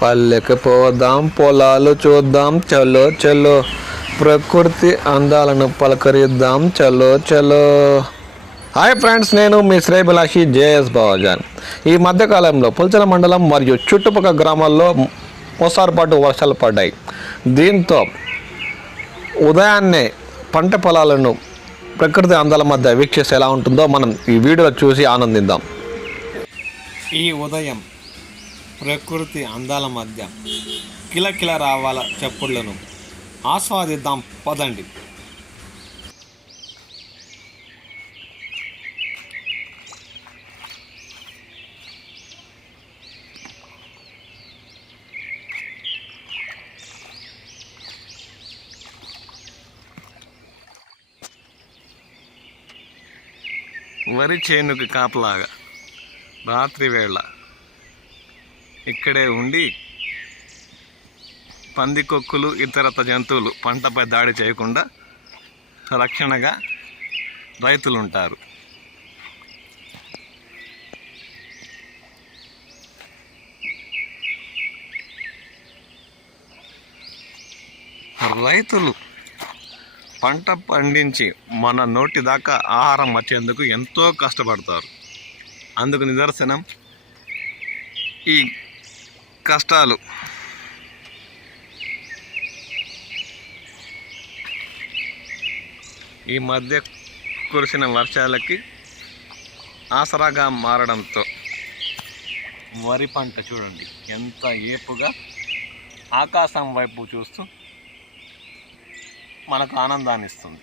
పల్లెకి పోదాం, పొలాలు చూద్దాం, చలో చలో. ప్రకృతి అందాలను పలకరిద్దాం, చలో చలో. హాయ్ ఫ్రెండ్స్, నేను మీ శ్రేయభిలాషి జేఎస్ బావాజాన్. ఈ మధ్యకాలంలో పుల్చల మండలం మరియు చుట్టుపక్కల గ్రామాల్లో మోస్తారుపాటు వర్షాలు పడ్డాయి. దీంతో ఉదయాన్నే పంట పొలాలను ప్రకృతి అందాల మధ్య వీక్షిస్తే ఎలా ఉంటుందో మనం ఈ వీడియోలో చూసి ఆనందిద్దాం. ఈ ఉదయం ప్రకృతి అందాల మధ్య కిలకిల రావాల చప్పుళ్లను ఆస్వాదిద్దాం పదండి. వరి చేనుకి కాపలాగా రాత్రి వేళ ఇక్కడే ఉండి పందికొక్కులు ఇతరత జంతువులు పంటపై దాడి చేయకుండా రక్షణగా రైతులు ఉంటారు. రైతులు పంట పండించి మన నోటి దాకా ఆహారం వచ్చేందుకు ఎంతో కష్టపడతారు. అందుకు నిదర్శనం ఈ కష్టాలు. ఈ మధ్య కురిసిన వర్షాలకి ఆసరాగా మారడంతో వరి పంట చూడండి ఎంత ఏపుగా ఆకాశం వైపు చూస్తూ మనకు ఆనందాన్ని ఇస్తుంది.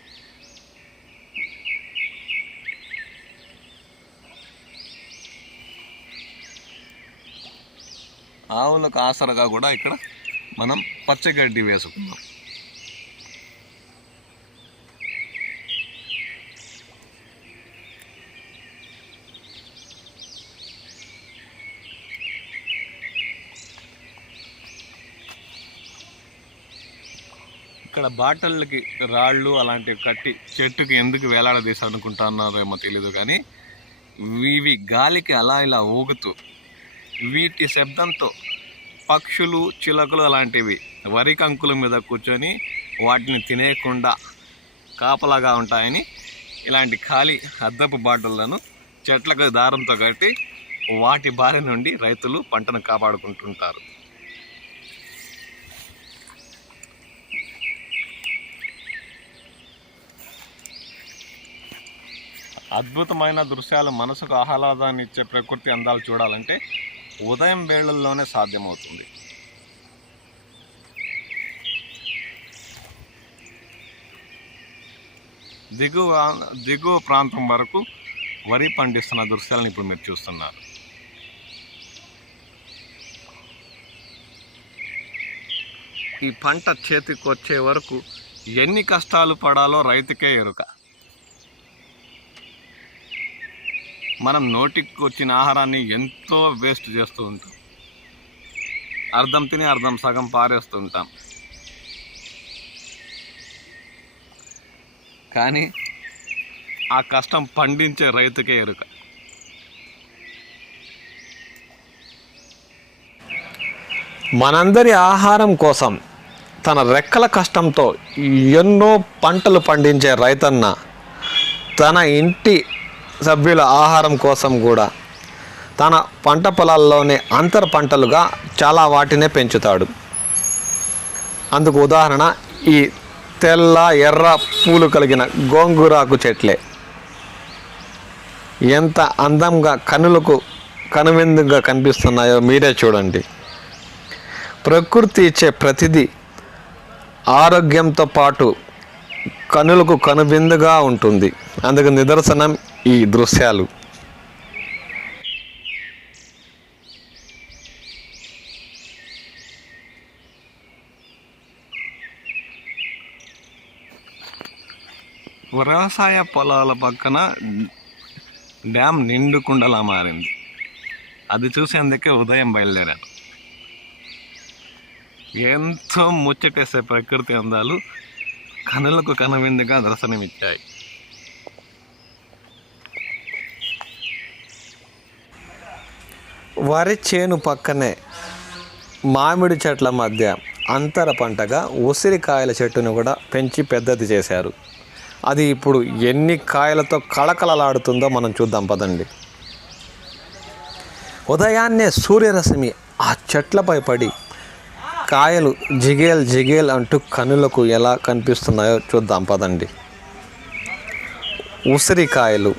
ఆవులకు ఆసరగా కూడా ఇక్కడ మనం పచ్చగడ్డి వేసుకున్నాం. ఇక్కడ బాటళ్ళకి రాళ్ళు అలాంటివి కట్టి చెట్టుకి ఎందుకు వేలాడదీసి అనుకుంటున్నారేమో తెలీదు, కానీ ఇవి గాలికి అలా ఇలా ఊగుతూ వీటి శబ్దంతో పక్షులు చిలకలు అలాంటివి వరి కంకుల మీద కూర్చొని వాటిని తినేయకుండా కాపలాగా ఉంటాయని ఇలాంటి ఖాళీ అద్దపు బాటలను చెట్లకు దారంతో కట్టి వాటి బారి నుండి రైతులు పంటను కాపాడుకుంటుంటారు. అద్భుతమైన దృశ్యాలు, మనసుకు ఆహ్లాదాన్ని ఇచ్చే ప్రకృతి అందాలు చూడాలంటే ఉదయం వేళల్లోనే సాధ్యమవుతుంది. దిగువ ప్రాంతం వరకు వరి పండిస్తున్న దృశ్యాలను ఇప్పుడు మీరు చూస్తున్నారు. ఈ పంట చేతికి వచ్చే వరకు ఎన్ని కష్టాలు పడాలో రైతుకే ఎరుక. మనం నోటికి వచ్చిన ఆహారాన్ని ఎంతో వేస్ట్ చేస్తూ ఉంటాం. అర్ధం తిని అర్ధం సగం పారేస్తూ ఉంటాం. కానీ ఆ కష్టం పండించే రైతుకే ఎరుక. మనందరి ఆహారం కోసం తన రెక్కల కష్టంతో ఎన్నో పంటలు పండించే రైతన్న తన ఇంటి సభ్యుల ఆహారం కోసం కూడా తన పంట పొలాల్లోనే అంతర పంటలుగా చాలా వాటినే పెంచుతాడు. అందుకు ఉదాహరణ ఈ తెల్ల ఎర్ర పూలు కలిగిన గోంగూరాకు చెట్లే. ఎంత అందంగా కనులకు కనువిందుగా కనిపిస్తున్నాయో మీరే చూడండి. ప్రకృతి ఇచ్చే ప్రతిదీ ఆరోగ్యంతో పాటు కనులకు కనువిందుగా ఉంటుంది. అందుకు నిదర్శనం ఈ దృశ్యాలు. వ్యవసాయ పొలాల పక్కన డ్యామ్ నిండుకుండలా మారింది. అది చూసేందుకే ఉదయం బయలుదేరాను. ఎంతో ముచ్చటేసే ప్రకృతి అందాలు కనులకు కనువిందుగా దర్శనమిచ్చాయి. వరి చేను పక్కనే మామిడి చెట్ల మధ్య అంతర పంటగా ఉసిరికాయల చెట్టును కూడా పెంచి పెద్దది చేశారు. అది ఇప్పుడు ఎన్ని కాయలతో కళకళలాడుతుందో మనం చూద్దాం పదండి. ఉదయాన్నే సూర్యరశ్మి ఆ చెట్లపై పడి కాయలు జిగేల్ జిగేల్ అంటూ కనులకు ఎలా కనిపిస్తున్నాయో చూద్దాం పదండి. ఉసిరికాయలు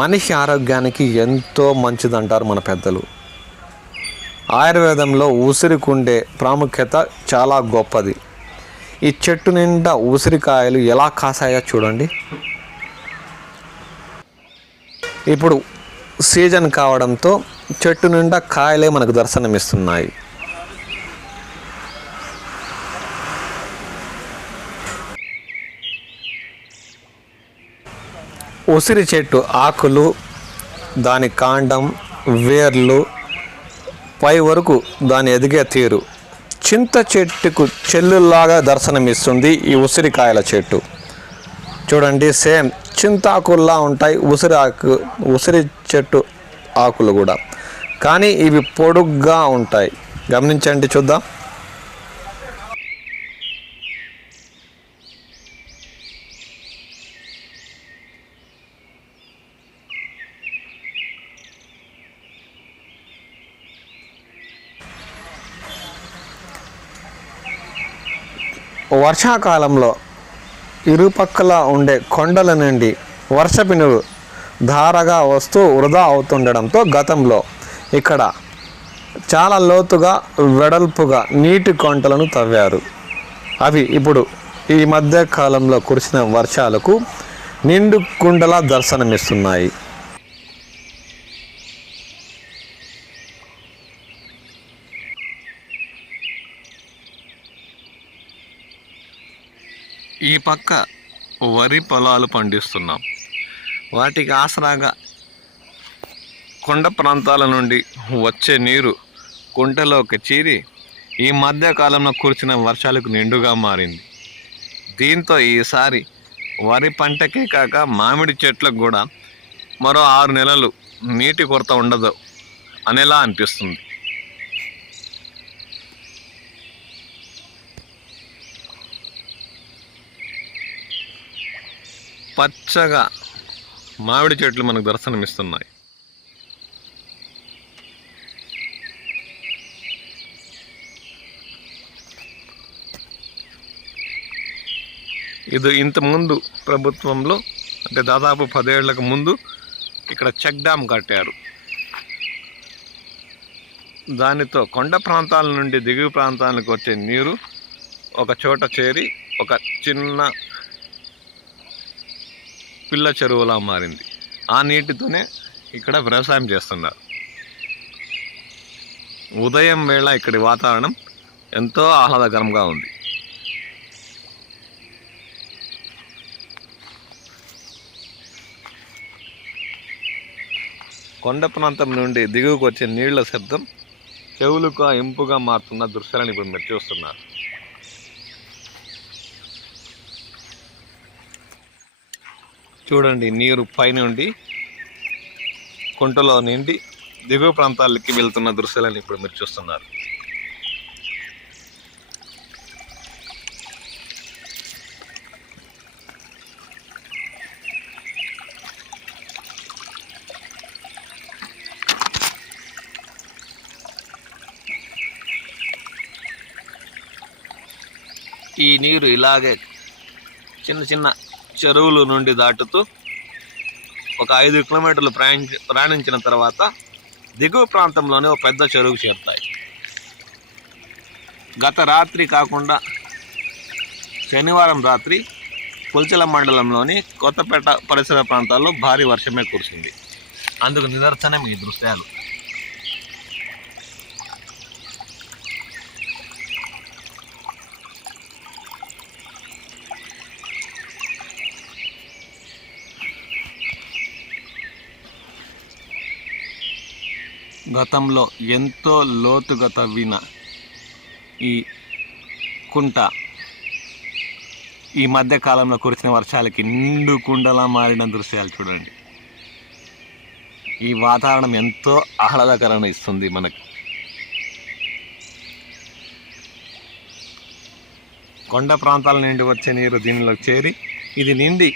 మనిషి ఆరోగ్యానికి ఎంతో మంచిదంటారు మన పెద్దలు. ఆయుర్వేదంలో ఉసిరికుండే ప్రాముఖ్యత చాలా గొప్పది. ఈ చెట్టు నిండా ఉసిరికాయలు ఎలా కాసాయో చూడండి. ఇప్పుడు సీజన్ కావడంతో చెట్టు నిండా కాయలే మనకు దర్శనమిస్తున్నాయి. ఉసిరి చెట్టు ఆకులు, దాని కాండం, వేర్లు, పై వరకు దాని ఎదిగే తీరు చింత చెట్టుకు చెల్లులాగా దర్శనమిస్తుంది ఈ ఉసిరికాయల చెట్టు. చూడండి, సేమ్ చింతాకుల్లా ఉంటాయి ఉసిరి చెట్టు ఆకులు కూడా, కానీ ఇవి పొడుగ్గా ఉంటాయి. గమనించండి, చూద్దాం. వర్షాకాలంలో ఇరుపక్కల ఉండే కొండల నుండి వర్షపు నీరు ధారగా వస్తూ వృధా అవుతుండడంతో గతంలో ఇక్కడ చాలా లోతుగా వెడల్పుగా నీటి కొంటలను తవ్వారు. అవి ఇప్పుడు ఈ మధ్య కాలంలో కురిసిన వర్షాలకు నిండు కుండలా దర్శనమిస్తున్నాయి. ఈ పక్క వరి పొలాలు పండిస్తున్నాం. వాటికి ఆసరాగా కొండ ప్రాంతాల నుండి వచ్చే నీరు కుంటలోకి చేరి ఈ మధ్యకాలంలో కురిసిన వర్షాలకు నిండుగా మారింది. దీంతో ఈసారి వరి పంటకే కాక మామిడి చెట్లకు కూడా మరో 6 నెలలు నీటి కొరత ఉండదు అనేలా అనిపిస్తుంది. పచ్చగా మామిడి చెట్లు మనకు దర్శనమిస్తున్నాయి. ఇది ఇంతకుముందు ప్రభుత్వంలో అంటే దాదాపు 10 ఏళ్లకు ముందు ఇక్కడ చెక్ డ్యామ్ కట్టారు. దానితో కొండ ప్రాంతాల నుండి దిగువ ప్రాంతానికి వచ్చే నీరు ఒక చోట చేరి ఒక చిన్న పిల్ల చెరువులా మారింది. ఆ నీటితోనే ఇక్కడ వ్యవసాయం చేస్తున్నారు. ఉదయం వేళ ఇక్కడి వాతావరణం ఎంతో ఆహ్లాదకరంగా ఉంది. కొండ ప్రాంతం నుండి దిగువకు వచ్చే నీళ్ల శబ్దం చెవులకు ఇంపుగా మారుతున్న దృశ్యాలను ఇప్పుడు మీరు చూస్తున్నారు. చూడండి, నీరు పైనుండి కుంటలో నిండి దిగువ ప్రాంతాలకి వెళ్తున్న దృశ్యాలను ఇప్పుడు మీరు చూస్తున్నారు. ఈ నీరు ఇలాగే చిన్న చిన్న చెరువుల నుండి దాటుతూ ఒక 5 కిలోమీటర్లు ప్రయాణించిన తర్వాత దిగువ ప్రాంతంలోనే ఒక పెద్ద చెరువుకు చేరుతాయి. గత రాత్రి కాకుండా శనివారం రాత్రి పుల్చెల మండలంలోని కొత్తపేట పరిసర ప్రాంతాల్లో భారీ వర్షమే కురిసింది. అందుకు నిదర్శనం ఈ దృశ్యాలు. గతంలో ఎంతో లోతుగా తవ్విన ఈ కుంట ఈ మధ్య కాలంలో కురిసిన వర్షాలకి నిండు కుండలా మారిన దృశ్యాలు చూడండి. ఈ వాతావరణం ఎంతో ఆహ్లాదకరణ ఇస్తుంది మనకు. కొండ ప్రాంతాల నుండి వచ్చే నీరు దీనిలో చేరి ఇది నిండి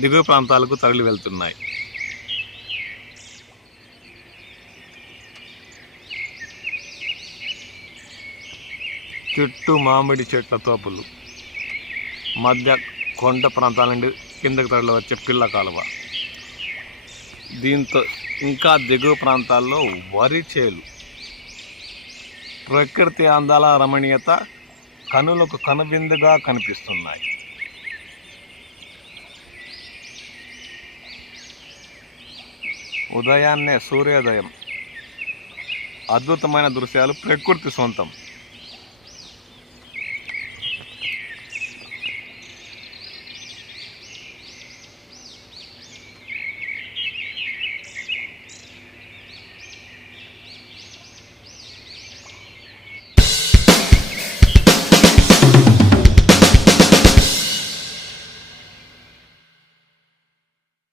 దిగువ ప్రాంతాలకు తరలి వెళ్తున్నాయి. చుట్టూ మామిడి చెట్ల తోపులు, మధ్య కొండ ప్రాంతాల నుండి కిందకి తరలి వచ్చే పిల్ల కాలువ, దీంతో ఇంకా దిగువ ప్రాంతాల్లో వరి చేలు. ప్రకృతి అందాల రమణీయత కనులకు కనువిందుగా కనిపిస్తున్నాయి. ఉదయాన్నే సూర్యోదయం, అద్భుతమైన దృశ్యాలు ప్రకృతి సొంతం.